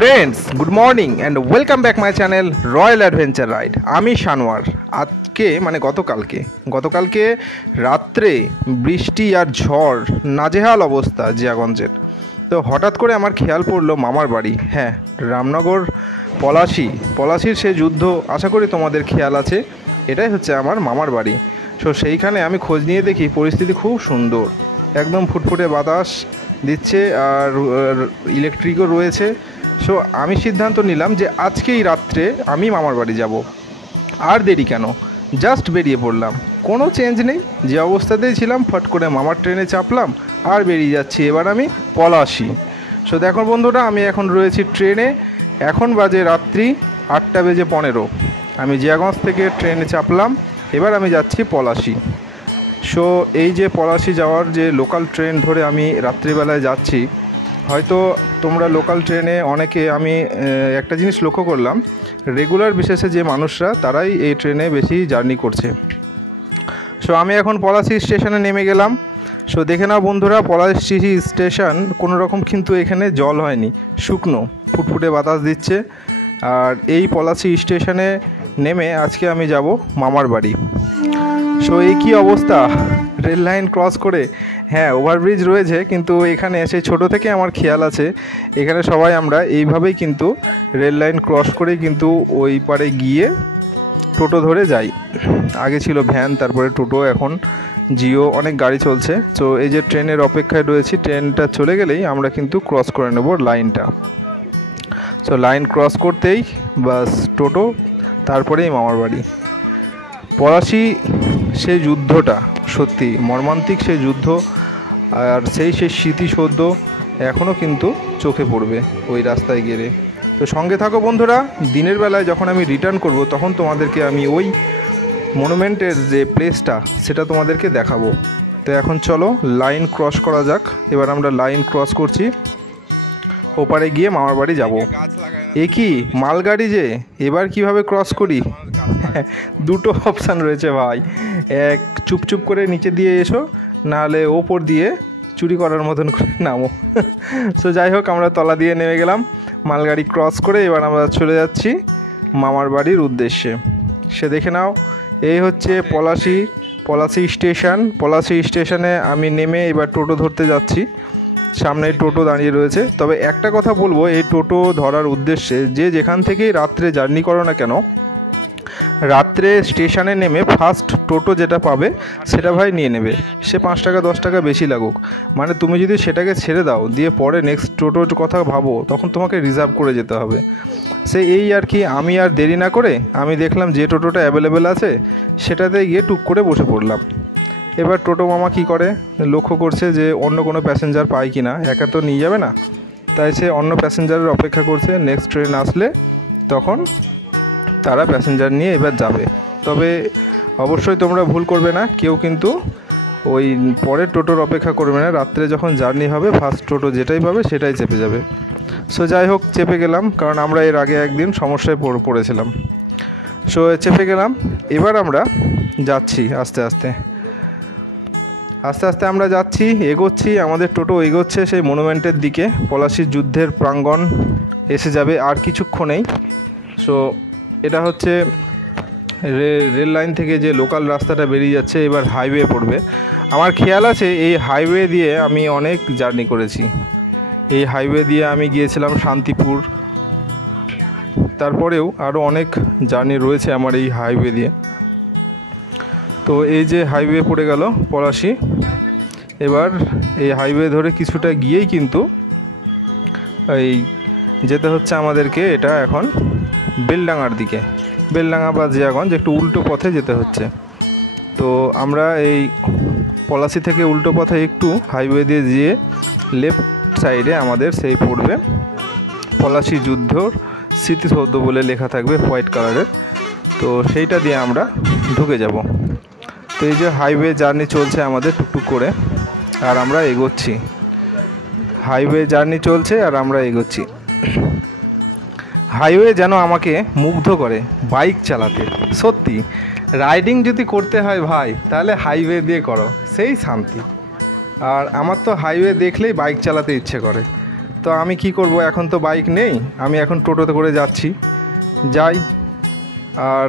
Friends, good morning and welcome back my channel royal adventure ride. আমি শানোয়ার। আজকে মানে গতকালকে রাত্রে বৃষ্টি আর ঝড়, নাজেহাল অবস্থা জিয়াগঞ্জের। তো হঠাৎ করে আমার খেয়াল পড়লো মামার বাড়ি। হ্যাঁ, রামনগর পলাশির সে যুদ্ধ, আশা করি তোমাদের খেয়াল আছে। এটাই হচ্ছে আমার মামার বাড়ি। সো সেইখানে আমি খোঁজ নিয়ে দেখি পরিস্থিতি খুব সুন্দর, একদম ফুটফুটে বাতাস দিচ্ছে আর ইলেকট্রিকও রয়েছে। সো আমি সিদ্ধান্ত নিলাম যে আজকেই রাত্রে আমি মামার বাড়ি যাব। আর দেরি কেন, জাস্ট বেরিয়ে পড়লাম। কোনো চেঞ্জ নেই, যে অবস্থাতেই ছিলাম ফট করে মামার ট্রেনে চাপলাম আর বেরিয়ে যাচ্ছি এবার আমি পলাশি। সো দেখো বন্ধুরা, আমি এখন রয়েছি ট্রেনে। এখন বাজে রাত্রি 8:15। আমি জিয়াগঞ্জ থেকে ট্রেনে চাপলাম, এবার আমি যাচ্ছি পলাশি। সো এই যে পলাশি যাওয়ার যে লোকাল ট্রেন ধরে আমি রাত্রিবেলায় যাচ্ছি, হয়তো তোমরা লোকাল ট্রেনে অনেকে, আমি একটা জিনিস লক্ষ্য করলাম, রেগুলার বিশেষে যে মানুষরা তারাই এই ট্রেনে বেশি জার্নি করছে। সো আমি এখন পলাশি স্টেশনে নেমে গেলাম। সো দেখে নাও বন্ধুরা, পলাশি স্টেশন কোনো রকম কিন্তু এখানে জল হয়নি, শুকনো ফুটফুটে বাতাস দিচ্ছে। আর এই পলাশি স্টেশনে নেমে আজকে আমি যাব মামার বাড়ি। সো এই কী অবস্থা, রেল লাইন ক্রস করে, হ্যাঁ ওভারব্রিজ রয়েছে, কিন্তু এখানে সেই ছোটো থেকে আমার খেয়াল আছে এখানে সবাই আমরা এইভাবেই কিন্তু রেল লাইন ক্রস করেই কিন্তু ওই পারে গিয়ে টোটো ধরে যাই। আগে ছিল ভ্যান, তারপরে টোটো, এখন জিও, অনেক গাড়ি চলছে। তো এই যে ট্রেনের অপেক্ষায় রয়েছি, ট্রেনটা চলে গেলেই আমরা কিন্তু ক্রস করে নেব লাইনটা। সো লাইন ক্রস করতেই বাস টোটো, তারপরেই মামার বাড়ি। পলাশি সেই যুদ্ধটা সত্যি মর্মান্তিক, সেই যুদ্ধ আর সেই স্মৃতিসৌধ এখনও কিন্তু চোখে পড়বে ওই রাস্তায় গেলে। তো সঙ্গে থাকো বন্ধুরা, দিনের বেলায় যখন আমি রিটার্ন করব তখন তোমাদেরকে আমি ওই মনুমেন্টের যে প্লেসটা সেটা তোমাদেরকে দেখাবো। তো এখন চলো লাইন ক্রস করা যাক। এবার আমরা লাইন ক্রস করছি, ওপারে গিয়ে মামার বাড়ি যাব। এ কি মালগাড়ি যে, এবার কিভাবে ক্রস করি? দুটো অপশান রয়েছে ভাই, এক চুপচুপ করে নিচে দিয়ে এসো, নাহলে ওপর দিয়ে চুরি করার মতন করে নামো। সো যাই হোক, আমরা তলা দিয়ে নেমে গেলাম মালগাড়ি ক্রস করে। এবার আমরা চলে যাচ্ছি মামার বাড়ির উদ্দেশ্যে। সে দেখে নাও, এই হচ্ছে পলাশি স্টেশন। পলাশি স্টেশনে আমি নেমে এবার টোটো ধরতে যাচ্ছি। সামনে টোটো দাঁড়িয়ে রয়েছে। তবে একটা কথা বলবো, এই টোটো ধরার উদ্দেশ্যে যে যেখান থেকেই রাত্রে জার্নি করো না কেন, রাত্রে স্টেশনে নেমে ফার্স্ট টোটো যেটা পাবে সেটা ভাই নিয়ে নেবে। সে 5 টাকা 10 টাকা বেশি লাগুক, মানে তুমি যদি সেটাকে ছেড়ে দাও দিয়ে পরে নেক্সট টোটোর কথা ভাবো, তখন তোমাকে রিজার্ভ করে যেতে হবে। সে এই আর কি। আমি আর দেরি না করে আমি দেখলাম যে টোটোটা অ্যাভেলেবেল আছে সেটাতে গিয়ে টুক করে বসে পড়লাম। এবার টোটো মামা কি করে, লক্ষ্য করছে যে অন্য কোনো প্যাসেঞ্জার পায় কি না, একা তো নিয়ে যাবে না, তাই সে অন্য প্যাসেঞ্জারের অপেক্ষা করছে। নেক্সট ট্রেন আসলে তখন তারা প্যাসেঞ্জার নিয়ে এবার যাবে। তবে অবশ্যই তোমরা ভুল করবে না, কেউ কিন্তু ওই পরের টোটোর অপেক্ষা করবে না। রাত্রে যখন জার্নি হবে ফার্স্ট টোটো যেটাই পাবে সেটাই চেপে যাবে। সো যাই হোক, চেপে গেলাম, কারণ আমরা এর আগে একদিন সমস্যায় পড়েছিলাম। সো চেপে গেলাম। এবার আমরা যাচ্ছি আস্তে আস্তে আমরা যাচ্ছি, এগোচ্ছি, আমাদের টোটো এগোচ্ছে সেই মনুমেন্টের দিকে। পলাশির যুদ্ধের প্রাঙ্গণ এসে যাবে আর কিছুক্ষণেই। সো এটা হচ্ছে রেল লাইন থেকে যে লোকাল রাস্তাটা বেরিয়ে যাচ্ছে, এবার হাইওয়ে পড়বে। আমার খেয়াল আছে এই হাইওয়ে দিয়ে আমি অনেক জার্নি করেছি। এই হাইওয়ে দিয়ে আমি গিয়েছিলাম শান্তিপুর, তারপরেও আরও অনেক জার্নি রয়েছে আমার এই হাইওয়ে দিয়ে। তো এই যে হাইওয়ে পড়ে গেল পলাশি। এবার এই হাইওয়ে ধরে কিছুটা গিয়েই কিন্তু এই যেতে হচ্ছে আমাদেরকে, এটা এখন বেলডাঙার দিকে, বেলডাঙা বা জিয়াগঞ্জ, একটু উল্টো পথে যেতে হচ্ছে। তো আমরা এই পলাশি থেকে উল্টো পথে একটু হাইওয়ে দিয়ে গিয়ে লেফট সাইডে আমাদের সেই পড়বে পলাশি যুদ্ধর স্মৃতিসৌধ বলে লেখা থাকবে হোয়াইট কালারের। তো সেইটা দিয়ে আমরা ঢুকে যাব। তো এই যে হাইওয়ে জার্নি চলছে আমাদের টুকটুক করে, আর আমরা এগোচ্ছি। হাইওয়ে জার্নি চলছে আর আমরা এগোচ্ছি। হাইওয়ে যেন আমাকে মুগ্ধ করে বাইক চালাতে। সত্যি রাইডিং যদি করতে হয় ভাই, তাহলে হাইওয়ে দিয়ে করো, সেই শান্তি। আর আমার তো হাইওয়ে দেখলেই বাইক চালাতে ইচ্ছে করে। তো আমি কি করব, এখন তো বাইক নেই, আমি এখন টোটোতে করে যাই আর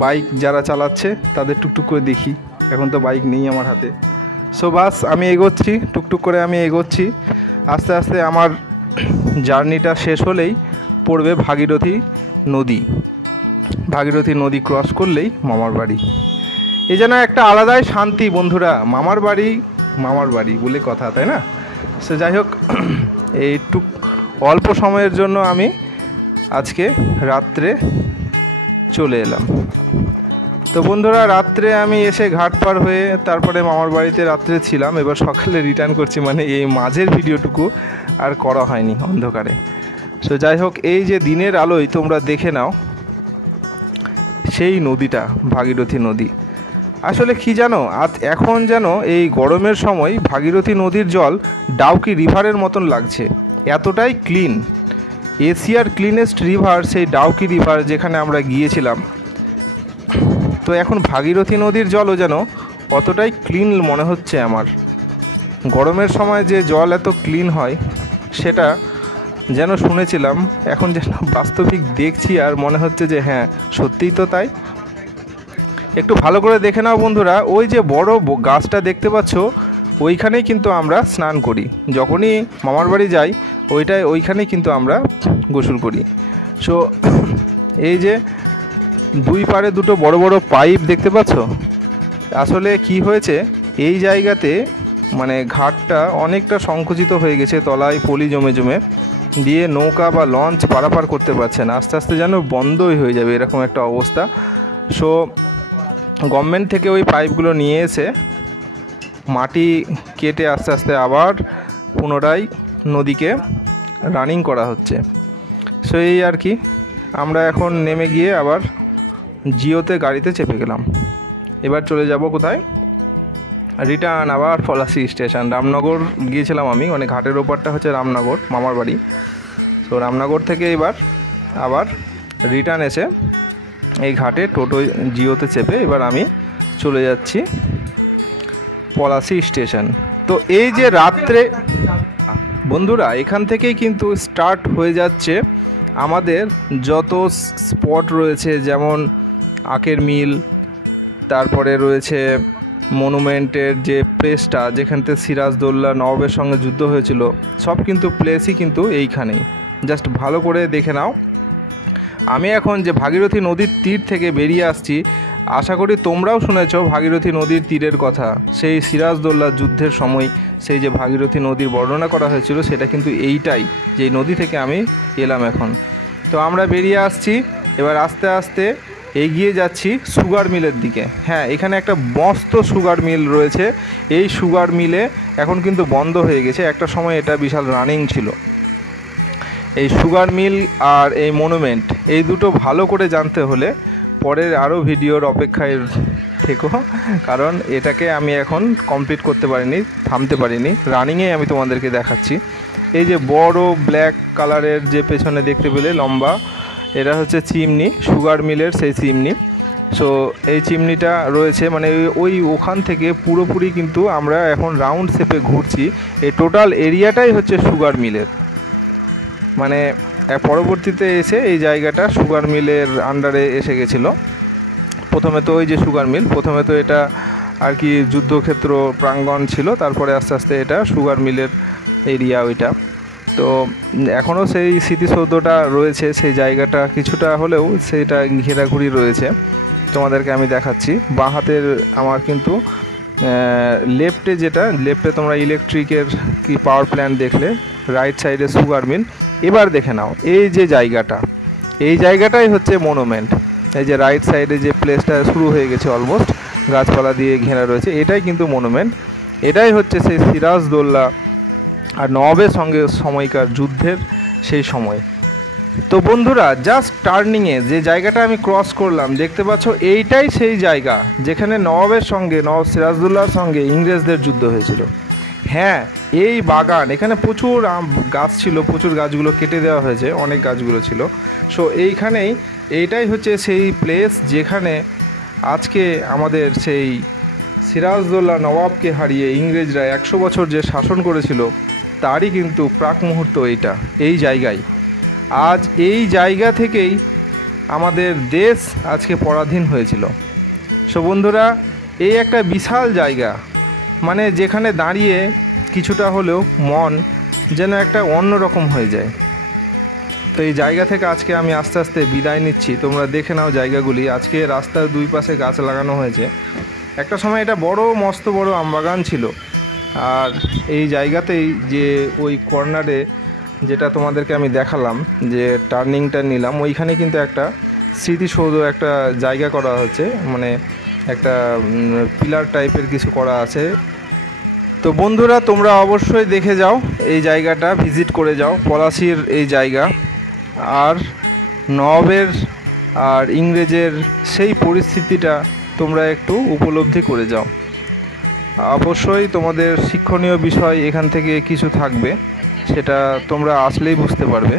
বাইক যারা চালাচ্ছে তাদের টুকটুক করে দেখি। এখন তো বাইক নেই আমার হাতে। সো বাস আমি এগোচ্ছি, টুকটুক করে আমি এগোচ্ছি। আস্তে আস্তে আমার জার্নিটা শেষ হলেই পড়বে ভাগীরথী নদী। ভাগীরথী নদী ক্রস করলেই মামার বাড়ি। এ যেন একটা আলাদাই শান্তি বন্ধুরা, মামার বাড়ি বলে কথা, তাই না? সে যাই হোক, এইটুক অল্প সময়ের জন্য আমি আজকে রাত্রে চলে এলাম। তো বন্ধুরা, রাত্রে আমি এসে ঘাট পার হয়ে তারপরে মামার বাড়িতে রাত্রে ছিলাম। এবার সকালে রিটার্ন করছি, মানে এই মাঝের ভিডিওটুকু আর করা হয়নি অন্ধকারে। সো যাই হোক, এই যে দিনের আলোয় তোমরা দেখে নাও সেই নদীটা, ভাগীরথী নদী। আসলে কি জানো, এখন যেন এই গরমের সময় ভাগীরথী নদীর জল ডাউকি রিভারের মতন লাগছে, এতটাই ক্লিন। এশিয়ার ক্লিনেস্ট রিভার সেই ডাউকি রিভার, যেখানে আমরা গিয়েছিলাম। তো এখন ভাগীরথী নদীর জলও যেন অতটাই ক্লিন মনে হচ্ছে আমার। গরমের সময় যে জল এত ক্লিন হয় সেটা যেন শুনেছিলাম, এখন যেন বাস্তবিক দেখছি আর মনে হচ্ছে যে হ্যাঁ, সত্যিই তো তাই। একটু ভালো করে দেখে নাও বন্ধুরা, ওই যে বড় গাছটা দেখতে পাচ্ছ, ওইখানেই কিন্তু আমরা স্নান করি। যখনই মামার বাড়ি যাই ওইখানেই কিন্তু আমরা গোসল করি। সো এই যে দুই পারে দুটো বড় বড় পাইপ দেখতে পাচ্ছ। আসলে কি হয়েছে, এই জায়গাতে মানে ঘাটটা অনেকটা সংকুচিত হয়ে গেছে, তলায় পলি জমে দিয়ে নৌকা বা লঞ্চ পারাপার করতে পারছে না। আস্তে আস্তে যেন বন্ধই হয়ে যাবে, এরকম একটা অবস্থা। সো গভর্নমেন্ট থেকে ওই পাইপগুলো নিয়ে এসে মাটি কেটে আস্তে আস্তে আবার পুনরায় নদীকে রানিং করা হচ্ছে। সো এই আর কি, আমরা এখন নেমে গিয়ে আবার জিওতে গাড়িতে চেপে গেলাম। এবার চলে যাব কোথায়, রিটার্ন আবার পলাশী স্টেশন। রামনগর গিয়েছিলাম আমি, মানে ঘাটের ওপারটা হচ্ছে রামনগর, মামার বাড়ি। তো রামনগর থেকে এবার আবার রিটার্ন এসে এই ঘাটে টোটো জিওতে চেপে এবার আমি চলে যাচ্ছি পলাশী স্টেশন। তো এই যে রাত্রে বন্ধুরা, এখান থেকেই কিন্তু স্টার্ট হয়ে যাচ্ছে আমাদের যত স্পট রয়েছে, যেমন আখের মিল, তারপরে রয়েছে মনুমেন্টের যে প্লেসটা যেখানতে সিরাজদৌল্লা নবাবের সঙ্গে যুদ্ধ হয়েছিল, সব কিন্তু প্লেসই কিন্তু এইখানেই। জাস্ট ভালো করে দেখে নাও। আমি এখন যে ভাগীরথী নদীর তীর থেকে বেরিয়ে আসছি, আশা করি তোমরাও শুনেছো ভাগীরথী নদীর তীরের কথা। সেই সিরাজদৌল্লা যুদ্ধের সময় সেই যে ভাগীরথী নদীর বর্ণনা করা হয়েছিল, সেটা কিন্তু এইটাই, যে নদী থেকে আমি এলাম এখন। তো আমরা বেরিয়ে আসছি, এবার আস্তে আস্তে এগিয়ে যাচ্ছি সুগার মিলের দিকে। হ্যাঁ, এখানে একটা মস্ত সুগার মিল রয়েছে। এই সুগার মিলে এখন কিন্তু বন্ধ হয়ে গেছে, একটা সময় এটা বিশাল রানিং ছিল। এই সুগার মিল আর এই মনুমেন্ট, এই দুটো ভালো করে জানতে হলে পরের আরও ভিডিওর অপেক্ষায় থেকো, কারণ এটাকে আমি এখন কমপ্লিট করতে পারিনি, থামতে পারিনি, রানিংয়ে আমি তোমাদেরকে দেখাচ্ছি। এই যে বড় ব্ল্যাক কালারের যে পেছনে দেখতে পেলে লম্বা, এটা হচ্ছে চিমনি, সুগার মিলের সেই চিমনি। সো এই চিমনিটা রয়েছে, মানে ওখান থেকে পুরোপুরি কিন্তু আমরা এখন রাউন্ড শেপে ঘুরছি। এই টোটাল এরিয়াটাই হচ্ছে সুগার মিলের। মানে পরবর্তীতে এসে এই জায়গাটা সুগার মিলের আন্ডারে এসে গেছিলো। প্রথমে তো ওই যে সুগার মিল, প্রথমে তো এটা আর কি যুদ্ধক্ষেত্র প্রাঙ্গণ ছিল, তারপরে আস্তে আস্তে এটা সুগার মিলের এরিয়া ওইটা। তো এখনও সেই স্মৃতিসৌধটা রয়েছে, সেই জায়গাটা কিছুটা হলেও সেইটা ঘেরাঘুরি রয়েছে। তোমাদেরকে আমি দেখাচ্ছি। বাঁ হাতের আমার কিন্তু লেফটে তোমরা ইলেকট্রিকের কি পাওয়ার প্ল্যান্ট দেখলে, রাইট সাইডে সুগার মিল। এবার দেখে নাও এই যে জায়গাটা, এই জায়গাটাই হচ্ছে মনুমেন্ট। এই যে রাইট সাইডে যে প্লেসটা শুরু হয়ে গেছে অলমোস্ট, গাছপালা দিয়ে ঘেরা রয়েছে, এটাই কিন্তু মনুমেন্ট। এটাই হচ্ছে সেই সিরাজদৌল্লা আর নবাবের সঙ্গে সময়কার যুদ্ধের সেই সময়। তো বন্ধুরা, জাস্ট টার্নিংয়ে যে জায়গাটা আমি ক্রস করলাম, দেখতে পাচ্ছ এইটাই সেই জায়গা যেখানে নবাব সিরাজদৌল্লার সঙ্গে ইংরেজদের যুদ্ধ হয়েছিল। হ্যাঁ, এই বাগান, এখানে প্রচুর গাছ ছিল, প্রচুর গাছগুলো কেটে দেওয়া হয়েছে, অনেক গাছগুলো ছিল। সো এইটাই হচ্ছে সেই প্লেস যেখানে আজকে আমাদের সেই সিরাজদৌল্লা নবাবকে হারিয়ে ইংরেজরা 100 বছর যে শাসন করেছিল, তারই কিন্তু প্রাক মুহূর্ত এইটা, এই জায়গায়। আজ এই জায়গা থেকেই আমাদের দেশ আজকে পরাধীন হয়েছিল। সো বন্ধুরা, এই একটা বিশাল জায়গা, মানে যেখানে দাঁড়িয়ে কিছুটা হলেও মন যেন একটা অন্যরকম হয়ে যায়। তো এই জায়গা থেকে আজকে আমি আস্তে আস্তে বিদায় নিচ্ছি। তোমরা দেখে নাও জায়গাগুলি। আজকে রাস্তার দুই পাশে গাছ লাগানো হয়েছে। একটা সময় এটা বড় মস্ত বড় আমবাগান ছিল। আর এই জায়গাতেই যে ওই কর্নারে যেটা তোমাদেরকে আমি দেখালাম, যে টার্নিংটা নিলাম, ওইখানে কিন্তু একটা স্মৃতিসৌধ একটা জায়গা করা হচ্ছে, মানে একটা পিলার টাইপের কিছু করা আছে। তো বন্ধুরা, তোমরা অবশ্যই দেখে যাও, এই জায়গাটা ভিজিট করে যাও, পলাশির এই জায়গা। আর নবাবের আর ইংরেজের সেই পরিস্থিতিটা তোমরা একটু উপলব্ধি করে যাও। অবশ্যই তোমাদের শিক্ষণীয় বিষয় এখান থেকে কিছু থাকবে, সেটা তোমরা আসলেই বুঝতে পারবে।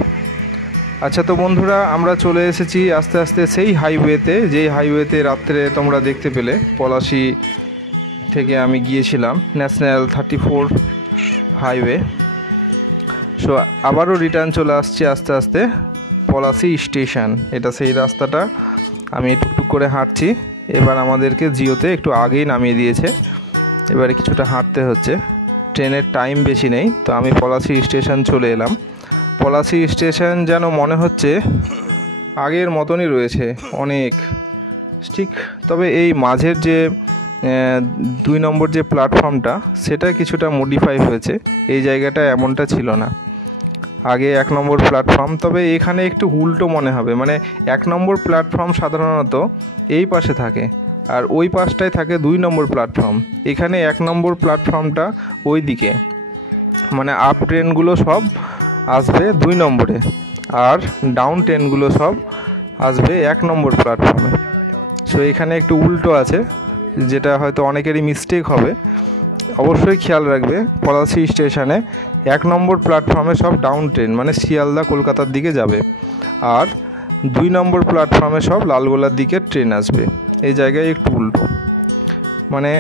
আচ্ছা, তো বন্ধুরা, আমরা চলে এসেছি আস্তে আস্তে সেই হাইওয়েতে, যেই হাইওয়েতে রাত্রে তোমরা দেখতে পেলে পলাশি থেকে আমি গিয়েছিলাম, ন্যাশনাল 34 হাইওয়ে। সো আবারও রিটার্ন চলে আসছি আস্তে আস্তে পলাশি স্টেশন। এটা সেই রাস্তাটা, আমি টুকটুক করে হাঁটছি। এবার আমাদেরকে জিওতে একটু আগেই নামিয়ে দিয়েছে, এবারে কিছুটা হাঁটতে হচ্ছে। ট্রেনের টাইম বেশি নেই, তো আমি পলাশি স্টেশন চলে এলাম। পলাশি স্টেশন যেন মনে হচ্ছে আগের মতনই রয়েছে অনেক ঠিক। তবে এই মাঝের যে 2 নম্বর যে প্ল্যাটফর্মটা, সেটা কিছুটা মডিফাই হয়েছে। এই জায়গাটা এমনটা ছিল না, আগে 1 নম্বর প্ল্যাটফর্ম। তবে এখানে একটু উল্টো মনে হবে, মানে 1 নম্বর প্ল্যাটফর্ম সাধারণত এই পাশে থাকে, আর ওই পাশটায় থাকে 2 নম্বর প্ল্যাটফর্ম। এখানে 1 নম্বর প্ল্যাটফর্মটা ওই দিকে, মানে আপ ট্রেনগুলো সব আসবে 2 নম্বরে, আর ডাউন ট্রেনগুলো সব আসবে 1 নম্বর প্ল্যাটফর্মে। সো এখানে একটু উল্টো আছে, যেটা হয়তো অনেকেরই মিস্টেক হবে। অবশ্যই খেয়াল রাখবে, পলাশি স্টেশনে 1 নম্বর প্ল্যাটফর্মে সব ডাউন ট্রেন, মানে শিয়ালদা কলকাতার দিকে যাবে, আর 2 নম্বর প্ল্যাটফর্মে সব লালগোলার দিকে ট্রেন আসবে। এই জায়গায় একটু উল্টো, মানে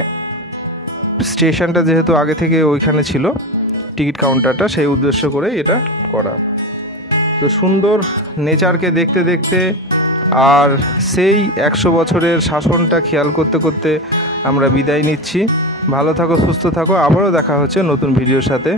স্টেশনটা যেহেতু আগে থেকে ওইখানে ছিল, টিকিট কাউন্টারটা, সেই উদ্দেশ্য করে এটা করা। তো সুন্দর নেচারকে দেখতে দেখতে আর সেই 100 বছরের শাসনটা খেয়াল করতে করতে আমরা বিদায় নিচ্ছি। ভালো থাকো, সুস্থ থাকো, আবারও দেখা হচ্ছে নতুন ভিডিওর সাথে।